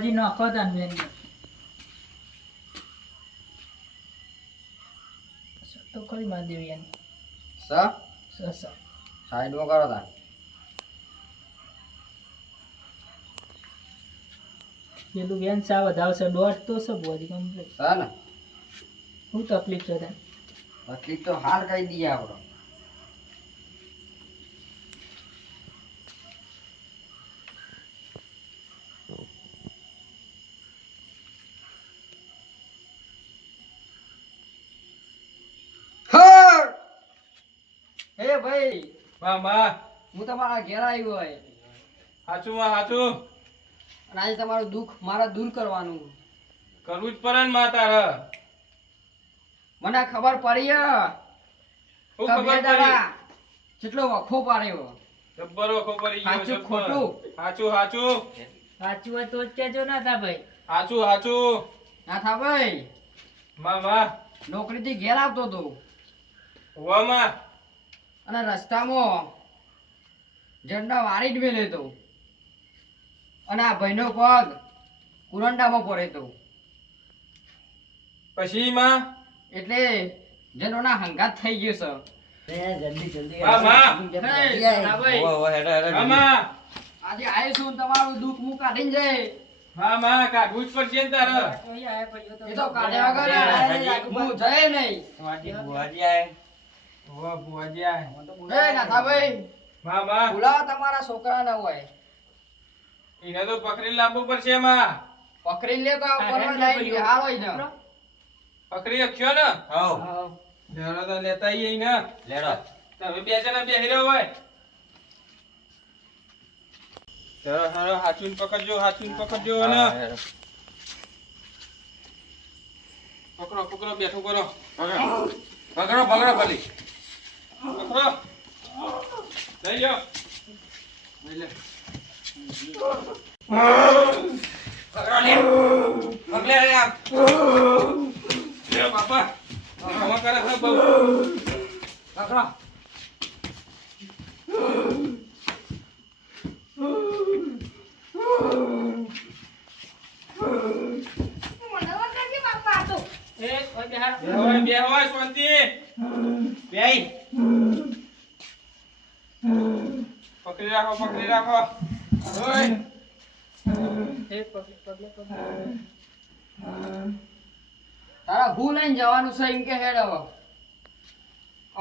હજી નાખો તાન બેન તો ખરી માર દેવી યાર સ સાઈડ માં કરો તા પેલું બેન સા વધાવશે દોઢ તો સબ બોડી કમ્પ્લીટ સા ને હું તકલીફ છે તને તકલીફ તો હાલ કહી દઈએ આપણો હે ભાઈ મામા હું તમારા ઘેર આવ્યો હોય હાચું માં હાચું અને આજે તમારું દુઃખ મારા દૂર કરવાનું કરવું જ પડે ને માં તારે મને ખબર પડી શું ખબર પડી જેટલો વખો પાડ્યો જબ્બર વખો પડી ગયો હાચું જબ્બર. ખોટું? હાચું હાચું સાચું હોય તો જ કહેજો ના તા ભાઈ હાચું હાચું ના થા ભાઈ મામા નોકરીથી ઘેર આવતો હતો વામાં અને રસ્તામાં ઝંડા વારી જ મેલ્યો હતો અને આ ભાઈનો પગ કુરંડામાં પડ્યો હતો પછી માં એટલે જેનોના હંગાત થઈ ગયો છે મામા હા ભાઈ મામા આજે આવ્યો છું ને તમારું દુઃખ હું કાઢીને જાય મામા કાઢવું જ પડશે ને તારે અહીં આયા ભાઈઓ એ તો કાઢ્યા વગર હું જય નહીં વાહ બુઆજી આય. એ નાથા ભાઈ મામા બોલાવો તમારા છોકરા ના હોય એને તો પકડી લાવવું પડશે માં પકડી લે તો આ કાઢ્યા પરવા જ લઈને ભાઈઓ. હાલ હોય ને પકડી રાખ્યો ને હા લેડો તો લેતા આઈએ ને તમે બે જણા બેહી રહ્યો હોય ચલો હારો હાચુન પકડજો ને પકડો પકડો બેઠું કરો પકડો ભલી પકડો લઈ લ્યો લે લ્યો બાપા આમાં કરે છે બહુ પકડો એ કોઈ બિહાર બે હોય શાંતિ બેય પકડી રાખો ઓય એ પગલે તારા હું લઈને જવાનું છે એમ કે હેડ હવે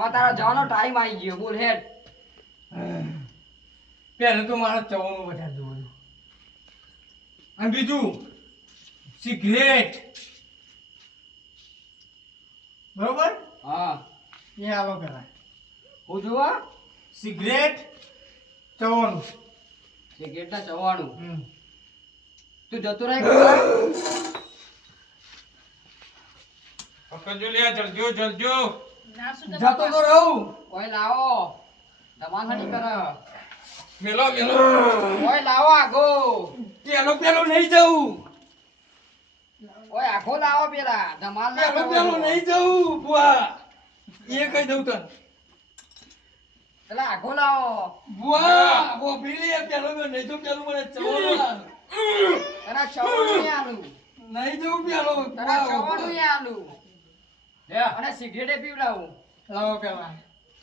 તારા જવાનો ટાઈમ આવી ગયો બોલ હેડ પહેલું તો મારે ચવાનું વધારે જોવાનું અને બીજું સિગરેટ બરોબર હા એ આલો કરાય હું જોવા સિગરેટ ચવાનું સિગરેટ ના ચવાનું હમ. તું જતો રહે ખરા? પકડજો લે જલ્દીઓ ના શું જતો તો રહું કોઈ લાવો ધમાખણી કરે મેલો કોઈ લાવો આગો પેલો નહીં જવું કોઈ આખો લાવો પેલા ધમાલ ના પેલો કરવાનો. નહીં જવું બુઆ એ કહી દઉં તને પેલા આખો લાવો બુઆ ગોભરી લે પેલો નહીં તો પેલું મને ચવાનું તને ચવાનું નહીં આલું નહીં જવું પેલો તને ચવાનું નહીં આલું લે અને સિગરેટે પીવડાવું લાવો પેલા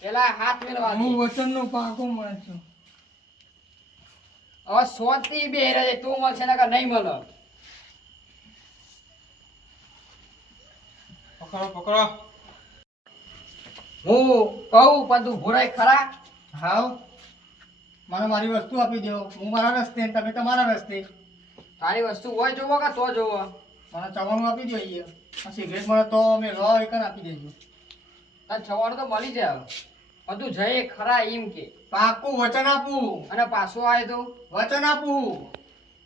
પેલા હાથ મેળવા દે. હું વચનનો પાકો માણસ છું હવે શાંતિ બે રહે તું મળશે ને કે નહીં મળે પકડો હું કહું પણ તું ભોરાય ખરા હાવ મને મારી વસ્તુ આપી દો હું મારા રસ્તે અને તમે તમારા રસ્તે તારી વસ્તુ હોય જોવો કે તો જોવો મને ચવાનું આપી દો અહીંયા આ સિગરેટ મને તો મેં લો એક આપી દેજો તાર છવાડું તો મળી જાય પણ તું જઈ ખરા એમ કે પાકું વચન આપું અને પાછો આવે તો વચન આપું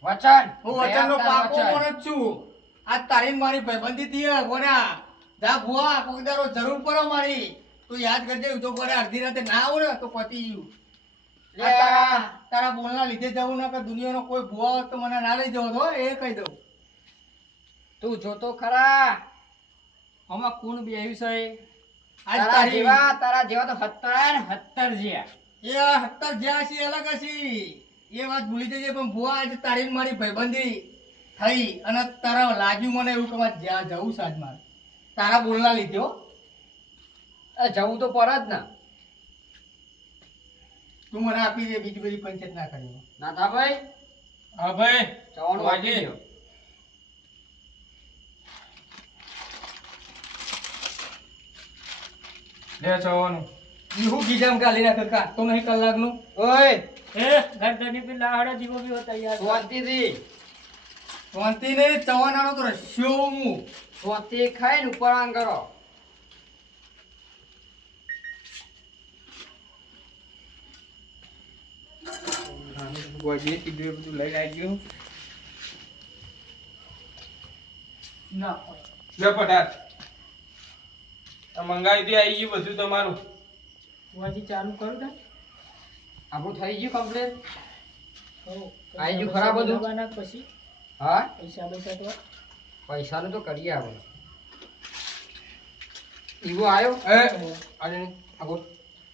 વચન હું વચનનો બે પાકો આપતા માણસ છું આ તારી ને મારી ભાઈબંધી થી બોલ્યા જા ભુવા કોઈ દાડો જરૂર પડે મારી તું યાદ કરજે તો બોલે અડધી રાતે ના આવું ને તો પતી ગયું લે. આ તારા બોલના લીધે જવું ના કે દુનિયાનો કોઈ ભુવા હોત તો મને ના લઈ જવો તો એ કહી દઉં તું જોતો ખરા આમાં કોણ બેહ્યું છે આજ તારા જેવા તો 17 ને 17 જ્યાં એ 17 જ્યાં છે અલગ હશે એ વાત ભૂલી જજે પણ ભુવા આજે તારી ને મારી ભાઈબંધી થઈ અને તારા લાગ્યું મને એવું કે મારે જ્યાં જવું છે આજ મારે તારા બોલના લીધે હો. જવું તો પર જ ને. તું મને આપી દે બીજી બધી પંચાયત ના કરી. ના થા ભાઈ હા ભાઈ જવાનું વાગી વાગી. ગયો. લે જવાનું. હું ગીજામ ગાલી નાખે કાઢતો નહીં કલાકનું. ઓય શાંતિથી શાંતિ નહીં ચવાનાનો તો રસ્યો હું. શાંતિ ખાઈને ઉપર આમ કરો. ગોળીએ કીધું એ બધું લઈને આવી ગયો. ના લે પટાર. આ મંગાવી દે આવી ગયું બધું તમારું. ચાલુ કરું ને આપણું થઈ ગયું કમ્પ્લીટ. ખરું. આઈ ગયું ખરા બધું? બનાવવાના પછી હા પૈસા પૈસા તો પૈસાનું તો કરીએ આપણે. ઈવો આવ્યો અરે આગો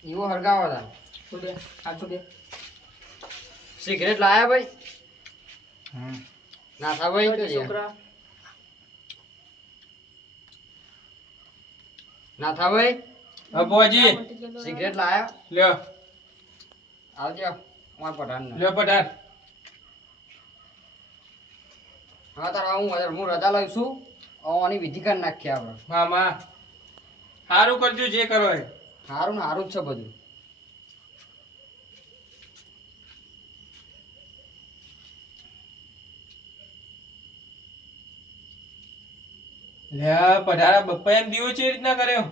ઈવો હરગાવા તા. તો દે આછો દે સિગરેટ લાયા ભાઈ? ના થા ભાઈ તો છોકરા ના થા ભાઈ હા બોજી સિગરેટ લાયા? લ્યો આવજો અમાર પઠાણ. લ્યો પટાર. હા તારા હું રજા લઉં છું. આની વિધિ કરી નાખીએ આપણે. મામા સારું કરજો જે કરો એ. સારું ને સારું જ છે બધું. લે પટારા બપ્પા એમ દીવો છે એ રીતના કર્યો.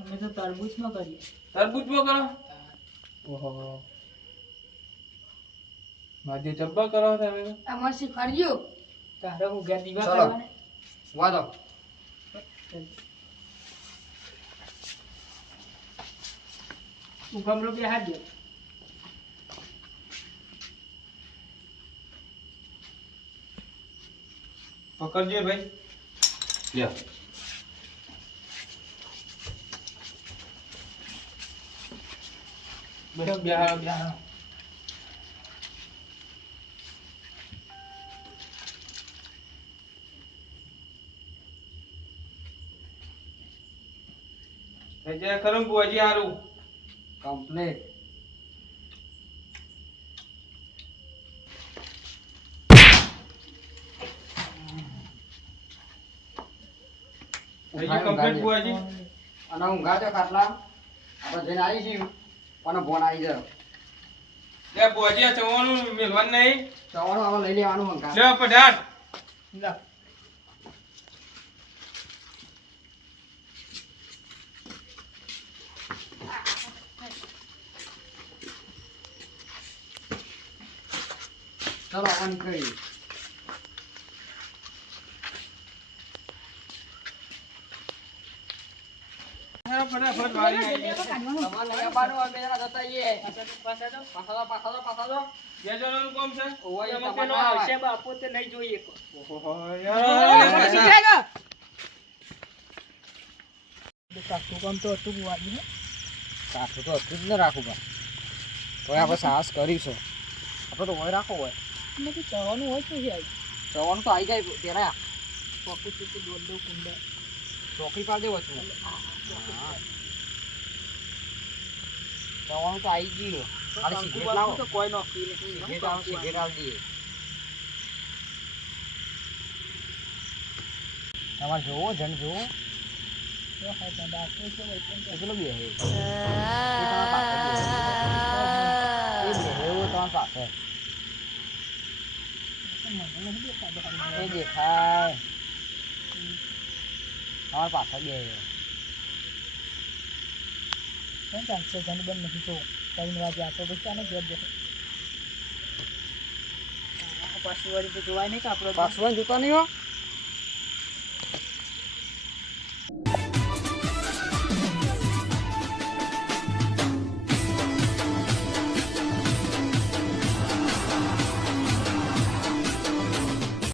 અમે તો તરબૂચમાં કરીએ તરબૂચમાં કરો. ઓહો માજે ચબ્બા કરો તમે તો. અમાર શીખવાડજો તારે હું ઘેર દીવા ચલો. કરવાના વાદો તું ગમલો બે હાથ દે પકડજો ભાઈ. લ્યો બેહો બેહો બેહો. થઈ જાય ખરું બુઆજી હારું. કમ્પ્લીટ. થઈ ગયું complete બુઆજી. અને ઊંઘાજો ખાટલા. આપણે જઈને આવી છીએ પણ ફોન આવી જાય. લે બુઆજી આ ચવાનું મેલવાનું નહીં. ચવાનું આપણે લઈ લેવાનું ઊંઘા. લે પટાર. લા ચલો આપણે નીકળીએ. ફટાફટ વાળી આવી. તમારે લઈ આવવાનું હોય, બે જણા જતા આવીએ. પાછા તો પાછા દો. બે જણાનું કામ છે. ઓય એમાં તમારે પેલો ના આવે. આવશે બાપો તે નહીં જોઈએ ઓહો યાર. કાકું કામ તો હતું બુવાજી ને કાઠું તો હતું જ ને રાખવું પણ તોય આપણે સાહસ કરીશું. આપણે તો હોય રાખો હોય. એમાં તો જવાનું હોય શું છે આજ જવાનું તો આવી જાય ત્યારે પકું છું તો દોડ દઉં કુંડા ચોકડી પાડ દેવો છું. જવાનું તો આવી ગયું. ખાલી સિગરેટ લાવો. તો કોઈ નોકરી નથી સિગરેટ આવો, સિગરેટ આલી દઈએ. તમારે જોવો જણ જોવો કેટલો બે હે? એ તમારા પાસે બે હે. એ બે હે, એવું તમારા પાસે. એ દેખાય. તમારા પાસે બે હે. ચાલશે ઘણી બંધ નથી તો 3 વાગે આતો પછી આને ઘેર જશે પાછું વાળી તો જોવાય નહીં કે આપણો પાછું જોતા નહીં હો.